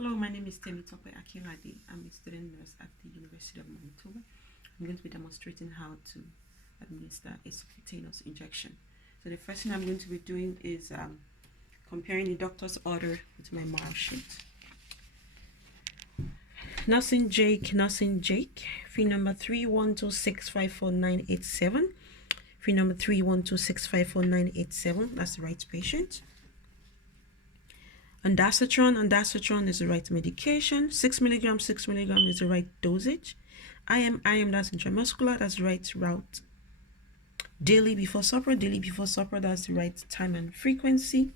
Hello, my name is Temitope Akinlade. I'm a student nurse at the University of Manitoba. I'm going to be demonstrating how to administer a subcutaneous injection. So the first thing I'm going to be doing is comparing the doctor's order with my mark sheet. Nursing Jake, fee number 312654987. Fee number 312654987. That's the right patient. Ondansetron is the right medication. 6 milligram is the right dosage. IM, that's intramuscular, that's the right route. Daily before supper, that's the right time and frequency.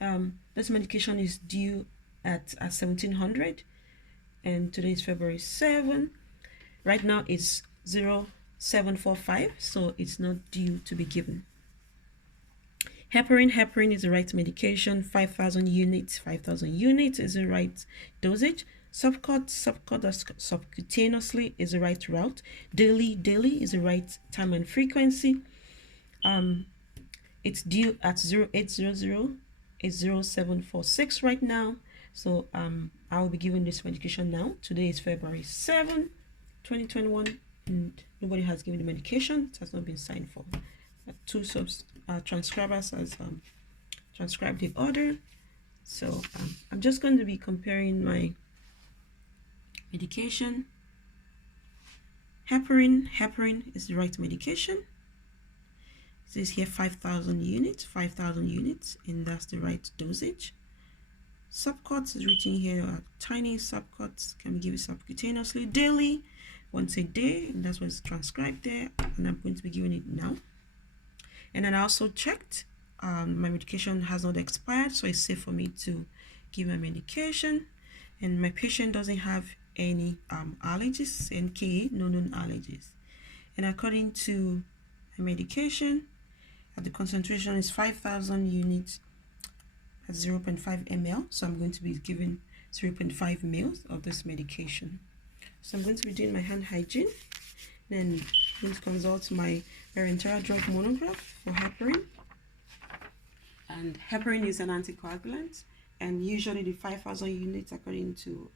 This medication is due at 1700, and today is February 7. Right now it's 0745, so it's not due to be given. Heparin is the right medication. 5,000 units is the right dosage. Subcutaneously is the right route. Daily is the right time and frequency. It's due at 0800 80746 right now. So I will be giving this medication now. Today is February 7, 2021, and nobody has given the medication. It has not been signed for. Two transcribers has transcribed the order. So I'm just going to be comparing my medication. Heparin is the right medication. It says here 5,000 units, and that's the right dosage. Subcuts is written here, tiny subcuts can be given subcutaneously daily, once a day, and that's what's transcribed there, and I'm going to be giving it now. And then I also checked, my medication has not expired, so it's safe for me to give my medication. And my patient doesn't have any allergies, NK, no known allergies. And according to my medication, the concentration is 5,000 units at 0.5 ml. So I'm going to be giving 0.5 ml of this medication. So I'm going to be doing my hand hygiene. Then I'm going to consult my parenteral drug monograph for heparin. And heparin is an anticoagulant, and usually the 5,000 units, according to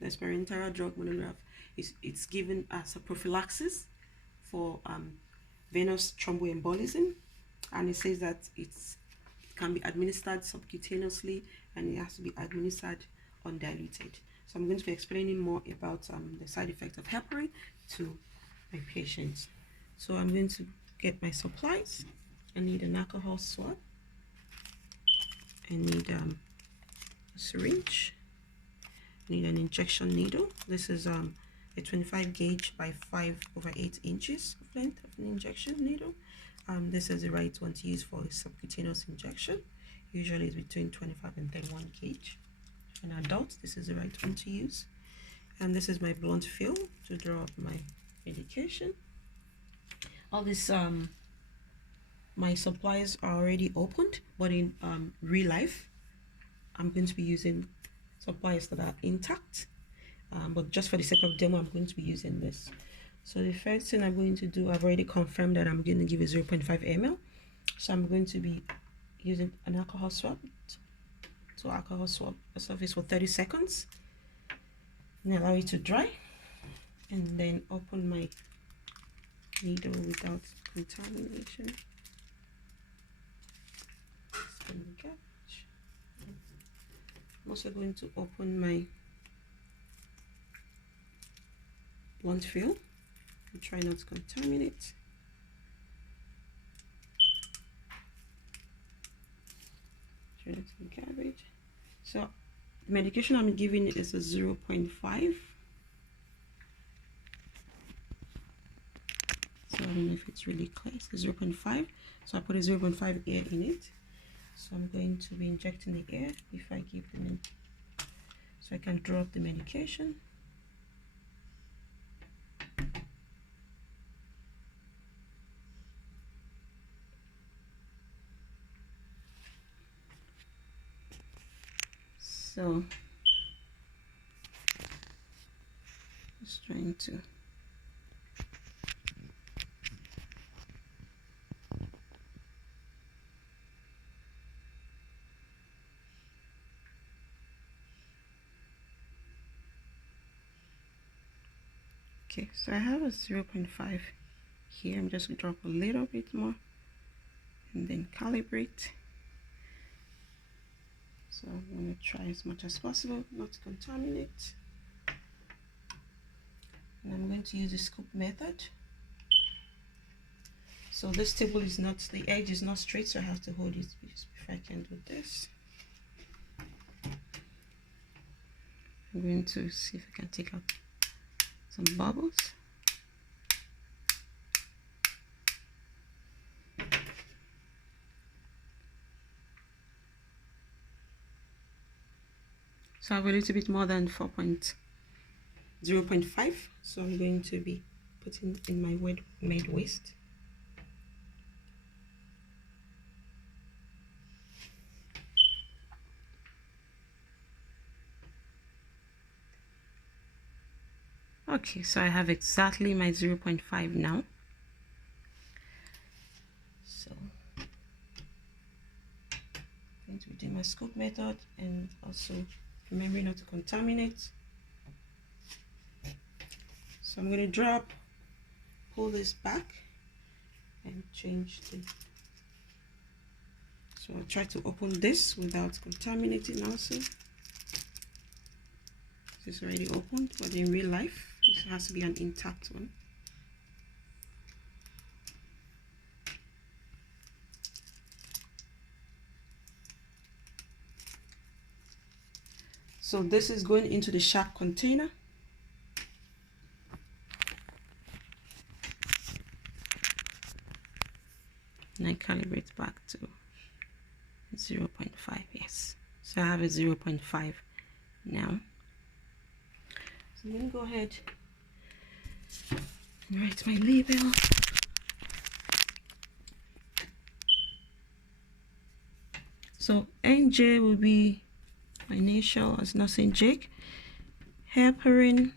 this parenteral drug monograph, it's given as a prophylaxis for venous thromboembolism, and it says that it can be administered subcutaneously, and it has to be administered undiluted. So I'm going to be explaining more about the side effects of heparin to my patients. So I'm going to get my supplies. I need an alcohol swab. I need a syringe. I need an injection needle. This is a 25 gauge by 5/8 inches of length of an injection needle. This is the right one to use for a subcutaneous injection. Usually it's between 25 and 31 gauge. In adults, this is the right one to use. And this is my blunt fill to draw up my medication. All this my supplies are already opened, but in real life I'm going to be using supplies that are intact, but just for the sake of demo I'm going to be using this. So the first thing I'm going to do, I've already confirmed that I'm going to give a 0.5 ml, so I'm going to be using an alcohol swab. So alcohol swab the surface for 30 seconds and allow it to dry, and then open my needle without contamination. I'm also going to open my blunt fill and try not to contaminate. Try not to garbage. So the medication I'm giving is a 0.5. So I don't know if it's really clear. It's 0.5. So I put a 0.5 air in it. So I'm going to be injecting the air if I give them in, so I can draw up the medication. So just trying to Okay, so I have a 0.5 here. I'm just going to drop a little bit more and then calibrate. So I'm going to try as much as possible not to contaminate. And I'm going to use the scoop method. So this table is not, the edge is not straight, so I have to hold it before I can do this. I'm going to see if I can take out some bubbles. So I have a little bit more than 0.5, so I'm going to be putting in my made waste. Okay, so I have exactly my 0.5 now. So I'm going to be doing my scoop method and also remembering not to contaminate. So I'm going to pull this back and change the, so I'll try to open this without contaminating also. This is already opened, but in real life, this has to be an intact one. So this is going into the sharp container. And I calibrate back to 0.5, yes. So I have a 0.5 now. So I'm going to go ahead and write my label. So NJ will be my initial as nursing Jake. Heparin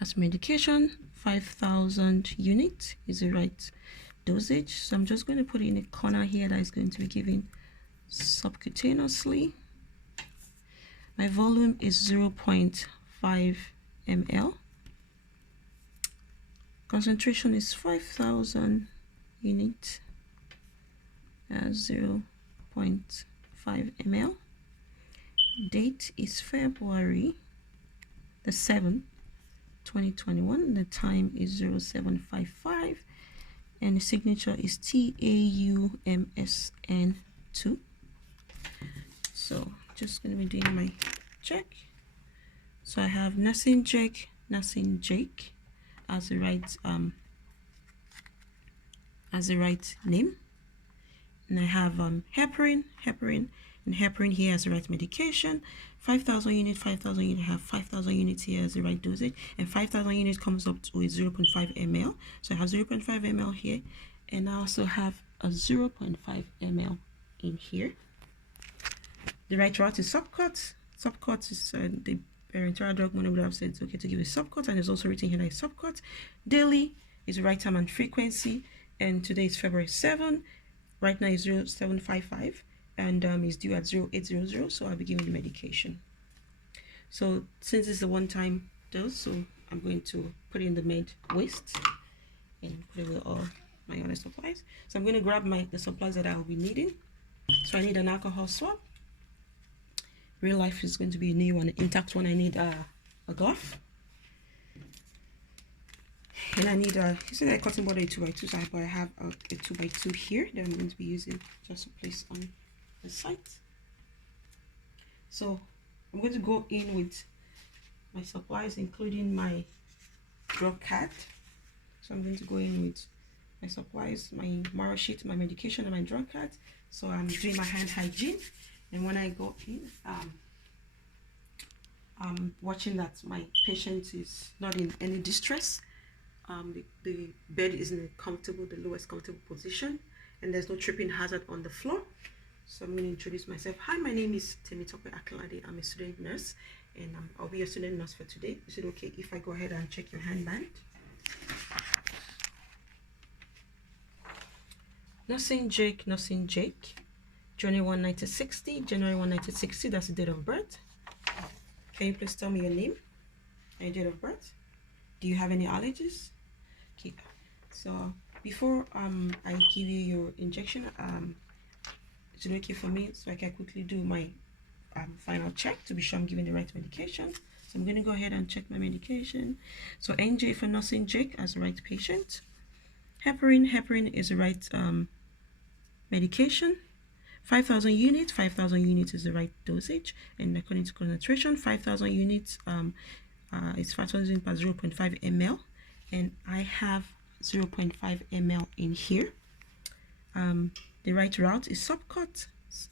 as medication, 5,000 units is the right dosage. So I'm just going to put it in a corner here that is going to be given subcutaneously. My volume is 0.5 ml. Concentration is 5,000 units, 0.5 ml. Date is February the 7th, 2021. The time is 0755, and the signature is TAUMSN2. So just going to be doing my check. So I have nursing Jake as the right name, and I have heparin, and heparin here as the right medication. 5,000 units, 5,000 units. I have 5,000 units here as the right dosage, and 5,000 units comes up to 0.5 ml. So I have 0.5 ml here, and I also have a 0.5 ml in here. The right route is subcut. Subcut is the parenteral drug money would have said it's okay to give a subcut, and it's also written here like subcut. Daily is right time and frequency, and today is February 7. Right now is 0755, and is due at 0800, so I'll be giving the medication. So since it's a one-time dose, so I'm going to put in the med waste and put it with all my other supplies. So I'm going to grab the supplies that I'll be needing. So I need an alcohol swab. Real life is going to be a new one, intact one. I need a glove, and I need a cotton bud, a 2x2, so I have a 2x2 here that I'm going to be using just to place on the site. So I'm going to go in with my supplies, including my drug card. So I'm going to go in with my supplies, my marrow sheet, my medication, and my drug card. So I'm doing my hand hygiene, and when I go in, I'm watching that my patient is not in any distress. The bed is in the lowest comfortable position, and there's no tripping hazard on the floor. So I'm going to introduce myself. Hi, my name is Temitope Akinlade. I'm a student nurse, and I'll be a student nurse for today. Is it okay if I go ahead and check your handband? Nursing Jake, January 1, 1960, January 1, 1960, that's the date of birth. Can you please tell me your name? and your date of birth. Do you have any allergies? Okay, so before I give you your injection, is it okay for me so I can quickly do my final check to be sure I'm giving the right medication? So I'm going to go ahead and check my medication. So NJ for nursing Jake as the right patient. Heparin is the right medication. 5,000 units. 5,000 units is the right dosage, and according to concentration, 5,000 units is 5,000 units per 0.5 ml, and I have 0.5 ml in here. The right route is subcut.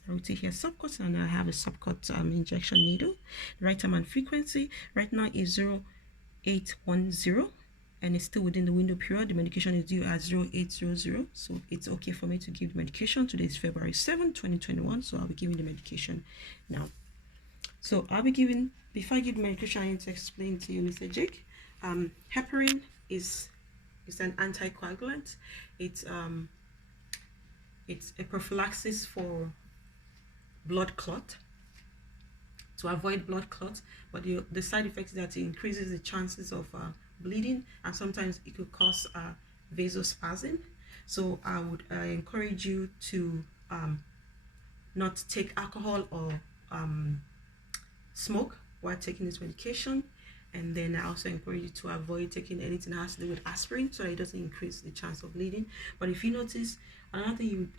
I would say here subcut, and I have a subcut injection needle. The right time and frequency right now is 0810, and it's still within the window period. The medication is due at 0800, so it's okay for me to give the medication. Today is February 7, 2021, so I'll be giving the medication now. So I'll be giving, before I give the medication, I need to explain to you, Mr. Jake. Heparin is an anticoagulant. It's a prophylaxis for blood clot, to avoid blood clots, but the side effect is that it increases the chances of bleeding, and sometimes it could cause vasospasm. So I would encourage you to not take alcohol or smoke while taking this medication. And then I also encourage you to avoid taking anything that has to do with aspirin, so that it doesn't increase the chance of bleeding. But if you notice, another thing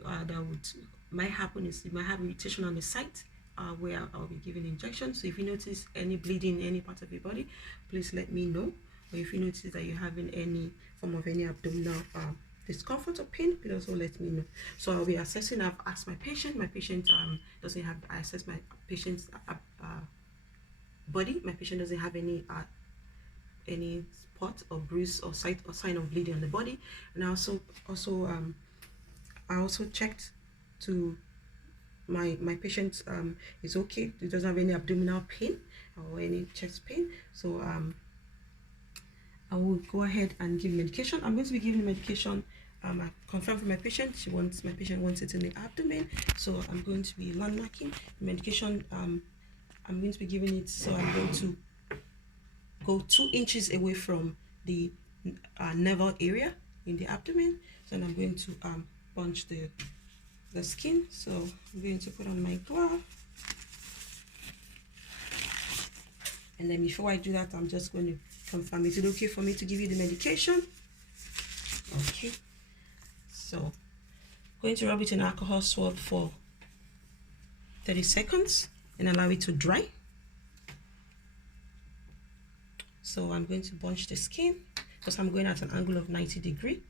might happen is you might have irritation on the site where I'll be giving injections. So if you notice any bleeding in any part of your body, please let me know. Or if you notice that you're having any form of any abdominal discomfort or pain, please also let me know. So I'll be assessing. I've asked my patient. My patient doesn't have. I assess my patient's body. My patient doesn't have any spot or bruise or sign of bleeding on the body. And I also checked to my patient is okay. He doesn't have any abdominal pain or any chest pain. So I will go ahead and give medication. I'm going to be giving medication. I confirmed for my patient. My patient wants it in the abdomen. So I'm going to be landmarking the medication. I'm going to be giving it. So I'm going to go 2 inches away from the navel area in the abdomen. So I'm going to punch the skin. So I'm going to put on my glove. And then before I do that, I'm just going to confirm, is it okay for me to give you the medication? Okay. So I'm going to rub it in alcohol swab for 30 seconds and allow it to dry. So I'm going to bunch the skin because I'm going at an angle of 90 degrees.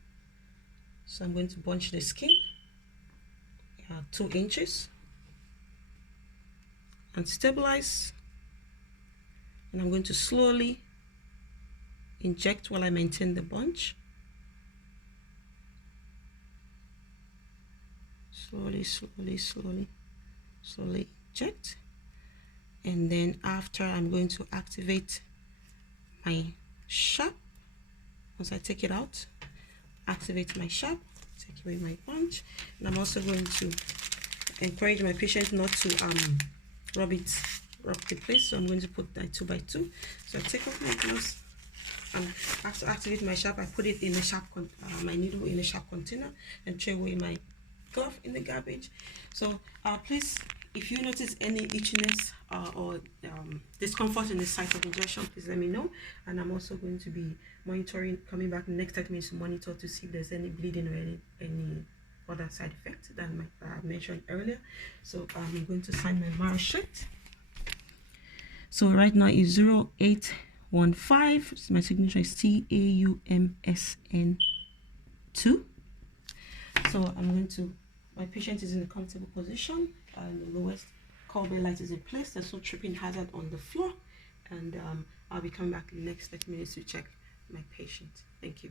So I'm going to bunch the skin 2 inches and stabilize. And I'm going to slowly inject while I maintain the bunch. Slowly inject. And then after, I'm going to activate my sharp. Once I take it out, activate my sharp, take away my bunch. And I'm also going to encourage my patient not to rub the place. So I'm going to put that 2x2. So I take off my gloves. After activate my sharp, I put it in the my needle in a sharp container and throw away my glove in the garbage. So please, if you notice any itchiness or discomfort in the site of injection, please let me know. And I'm also going to be monitoring, coming back in the next 30 minutes to monitor to see if there's any bleeding or any other side effects that I mentioned earlier. So I'm going to sign my MAR sheet. So right now is 0815. My signature is TAUMSN2. So I'm going to, my patient is in a comfortable position, and the lowest call bell light is in place. There's no tripping hazard on the floor, and I'll be coming back in the next 30 minutes to check my patient. Thank you.